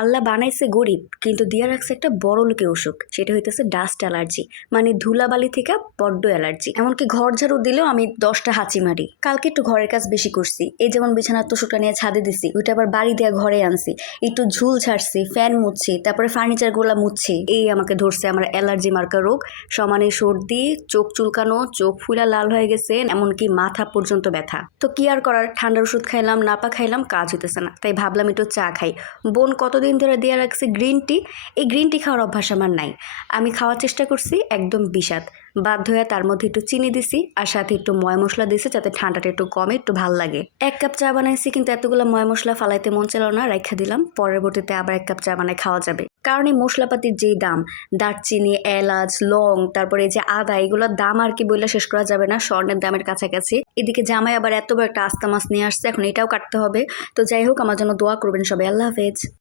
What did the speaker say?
আল্লাহ বানাইছে গরিব কিন্তু দিয়া রাখছে একটা বড় লোকের অসুখ, সেটা হইতেছে ডাস্ট অ্যালার্জি। মানে ধুলাবালি থেকে বড্ড অ্যালার্জি। এমনকি ঘর ঝাড়ু দিলেও আমি 10টা হাঁচি মারি। কালকে একটু ঘরের কাজ বেশি করছি, এই যেমন বিছানার তোষকটা নিয়ে ছাদে দিছি, ওইটা আবার বাড়ি দেওয়া ঘরে আনছি, একটু ঝুল ছাড়ছি, ফ্যান মুছছি, তারপরে ফার্নিচার গুলা মুছছি। এই আমাকে ধরছে আমার অ্যালার্জি মার্কা রোগ। সমানে সর্দি, চোখ চুলকানো, চোখ ফুলা লাল হয়ে গেছে, এমনকি মাথা পর্যন্ত ব্যথা। তো কি আর করার, ঠান্ডার ওষুধ খাইলাম, নাপা খাইলাম, কাজ হইতেছে না, তাই ভাবলাম একটু চা খাই। বোন কতদিন ধরে দিয়ে রাখছে গ্রিন টি। এই গ্রিন টি খাওয়ার অভ্যাস আমার নাই। আমি খাওয়ার চেষ্টা করছি, একদম বিষাদ। বাধ্য হয়ে তার মধ্যে একটু চিনি দিছি আর সাথে একটু ময় মশলা দিছি যাতে ঠান্ডাটা একটু কমে, একটু ভাল লাগে। 1 কাপ চা বানাইছি কিন্তু এতগুলো ময় মশলা ফালাইতে মন চাইল না, রাইখা দিলাম। পরবর্তীতে আবার 1 কাপ চা বানাই খাওয়া যাবে। কারণ এই মশলাপাতির যেই দাম, দারচিনি, এলাচ, লং, তারপরে এই যে আদা, এগুলোর দাম আর কি বললে শেষ করা যাবে না, স্বর্ণের দামের কাছাকাছি। এদিকে জামাই আবার এত বড় একটা আস্তা মাছ নিয়ে আসছে, এখন এটাও কাটতে হবে। তো যাই হোক, আমার জন্য দোয়া করবেন সবাই। আল্লাহ হাফেজ।